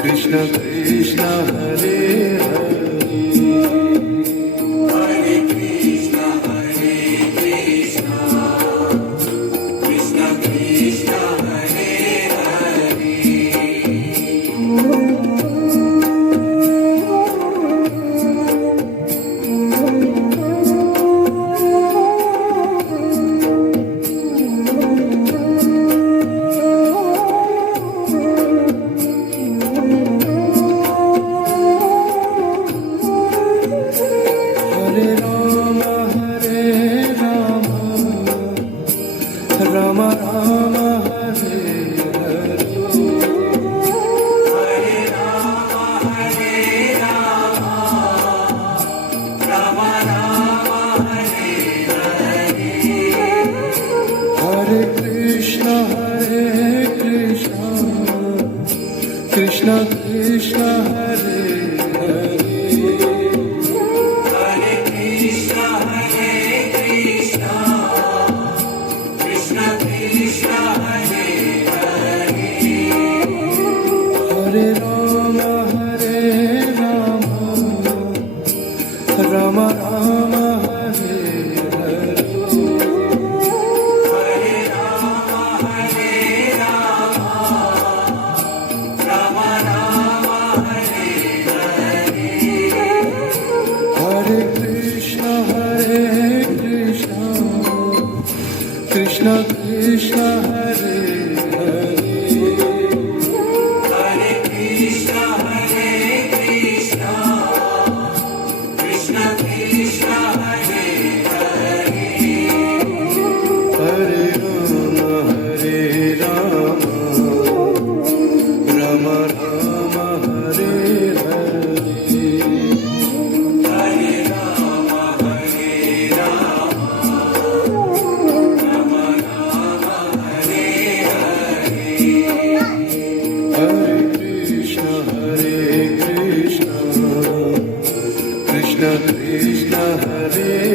Krishna Krishna Hare Hare Hare Krishna Krishna Krishna Hare Hare Rama Rama Hare Hare Hare Rama Hare Rama Rama Rama Hare Hare Hare Krishna Krishna Krishna Hare Hare Hare Krishna Krishna Krishna Hare Hare Hare Rama Hare Rama Rama Rama Hare Hare Hare Rama Hare Rama Rama Rama Hare Hare Hare Krishna Krishna Krishna Hare Hare Hare Krishna Krishna Krishna Hare Hare Hare Rama Hare Rama Rama Rama Hare Hare Hare Rama Hare Rama Rama Rama Hare Hare Hare Krishna Krishna Krishna Hare